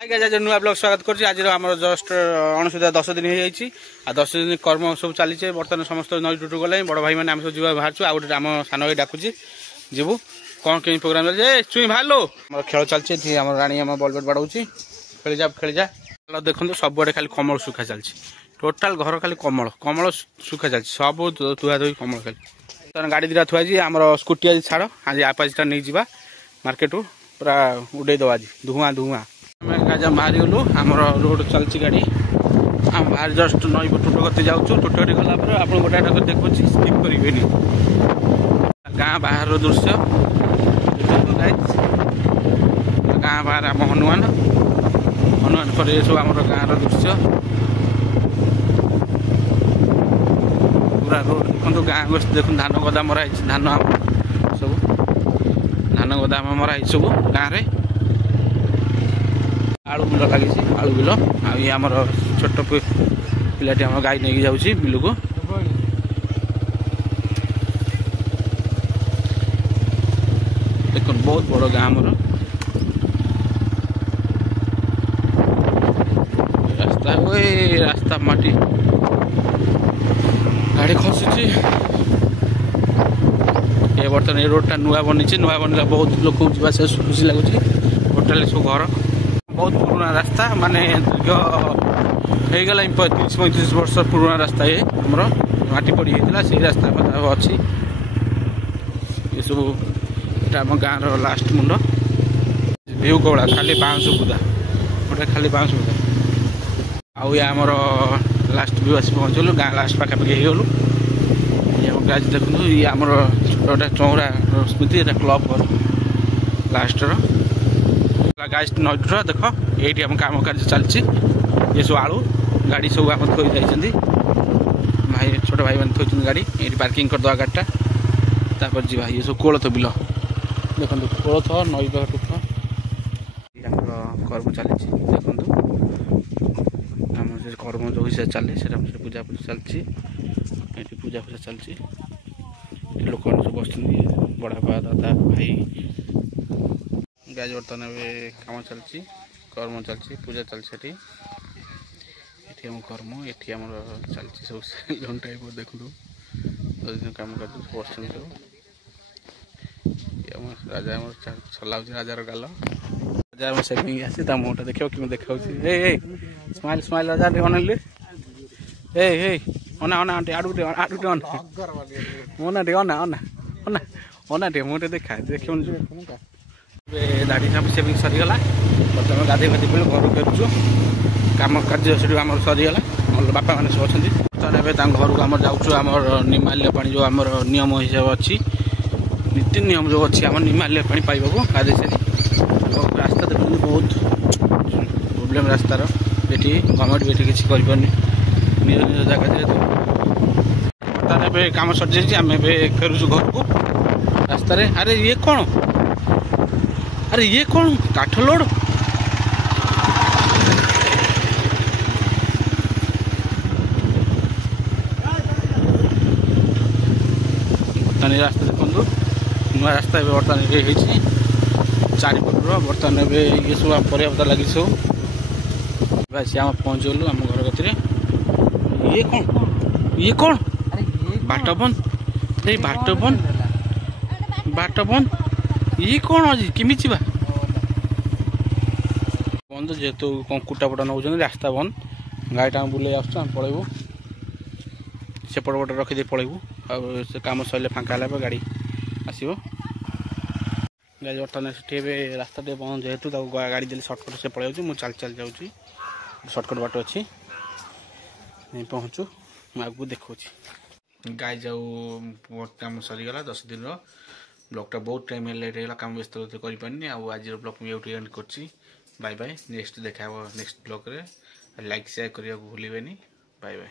नुआ ब्लॉग स्वागत कर आज जस्ट 10 दिन हो 10 दिन कर्म सब चली बर्तमान समस्त नई टुटू गले बड़ भाई मैंने सब जा बाहर आउ गोटे आम सान भाई डाकुची जीवु कौन कमी प्रोग्राम चलते चुई बाहर लो खेल चलती राणी आम बल बैट बाड़ाऊँ खेली जा देखो सबुआड़े खाली कमल सुखा चलती टोटाल घर खाली कमल कमल सुखा चलती सब धुआ धुई कमल खाली गाड़ी दुटा थुआई आम स्कूटी आज छाड़ आज आपाचीटा नहीं जा मार्केट पूरा उड़े दवा आज धुआं धुआं बाहरी गलु आमर रोड चलती गाड़ी आम बाहर जस्ट नई टोटो करते जाऊँ टोटो गला आप गोटे देखुँ स्किप करेंगे गाँ बाहर दृश्य गाँ बाहर आम हनुमान हनुमान पर सब आम गाँव दृश्य पूरा रोड देखो गाँ गोष्ठी देखो धान गदा मराई धान सब धान गदा मराई सब गाँव में आलू बिल लगी आलू बिल आमर छोट पिलाटी आम गाई नहीं जाऊँगी बिल को देख बहुत बड़ गाँ आमर रास्ता रास्ता माटी गाड़ी खसुची ये बर्तमान ये रोडटा नुआ बनी बनला बहुत लोक जावास खुशी लगुच टोटाल सब घर बहुत पुराना रास्ता माने दीर्घ 35 वर्ष पुराना रास्ता ये आमर माटी पड़ी होता से रास्ता अच्छी ये सब ये आम गाँव लास्ट मुंड भ्यू कौड़ा खाली 500 बुदा गोटे खाली 500 बुदा आउ आमर लास्ट भ्यू आस पहुँचलु गाँ लास्ट पाखापाखि हो गलु आज देखु ये आमर छोटा चौरा स्मृति क्लब घर लास्टर गाइस नईटूर देख ये आम काम कार्य चलती ये सब आलू गाड़ी सब आम थोई जाइए भाई छोट भाई मैंने थोड़ी गाड़ी ये पार्किंग करदे गाड़ीटा तापर जी ये सब कोलथ बिल देखो कोलथ नई टुक कर्म चली देखो आम से कर्म जो हिसाब चले से पूजा पूजा चलती ये पूजा पूजा चलती लोक सब बस बड़ा दादा भाई गाज बर्तमान ए कम चलती कर्म चलती पूजा चलती ये कर्म ये चलती सब जन टाइप देखु कम कर बस राजा चलाऊ राजार गाल राजा सेविंग आसी मुहटा देख कि देखा स्माइल स्माइल राजा अनैले अना अना आंटी आड़ू आड़ू अना टे अना अना अना अना टे मुझे देखा देख दाढ़ी सब सेविंग सरीगला बर्तमान गाधे गाधे बेले घर फेरुचु कम कार्य से आम सरीगला बापा मैंने सब अच्छे बर्तमान घर को आम जाऊँ आम निमाल्य पानी जो आम नियम हिसाब अच्छी नीति नियम जो अच्छी आम निमाल्य पानी पाइबा गाधे सारी रास्ता देखते बहुत प्रोब्लेम रास्तार ये गवर्नमेंट भी किसी कर निज निज जगह जेहतु बर्तमान ए कम सरी जाइए आम फेरुचु घर को रास्तार अरे ये कौन अरे ये कौन काठ लोड बर्तमान रास्ता देखो नुआ रास्ता बर्तमान चारिपटर बर्तमान ये सब परिया लगी सब बस आम पहुँच गलु आम घर कत ये कौन बाट बंद ये बाट बंद ये कौन अच्छी किमी जा बंद जेहेतु कुटापटा नौ रास्ता बंद गाड़ीटा बुले आस पलैबू सेपट पटे रखीदे पलैबू आ कम सर फाँका है गाड़ी आसो बर्तमान से रास्ता टे बंद जेहेतु गाड़ी देली सर्टकट से पलि जाऊँ मुझे चल जाऊँगी सर्टकट बाट अच्छी पहुँचू आगे देखा गाई जाऊ कम सरीगला 10 दिन ब्लॉगटा बहुत टाइम लेट होगा कम व्यस्त करें आज ब्लॉग मुझे एंड कर बाय बाय नेक्स्ट देखा नेक्स्ट ब्लॉग रे लाइक शेयर करने को भूलें बाय बाय।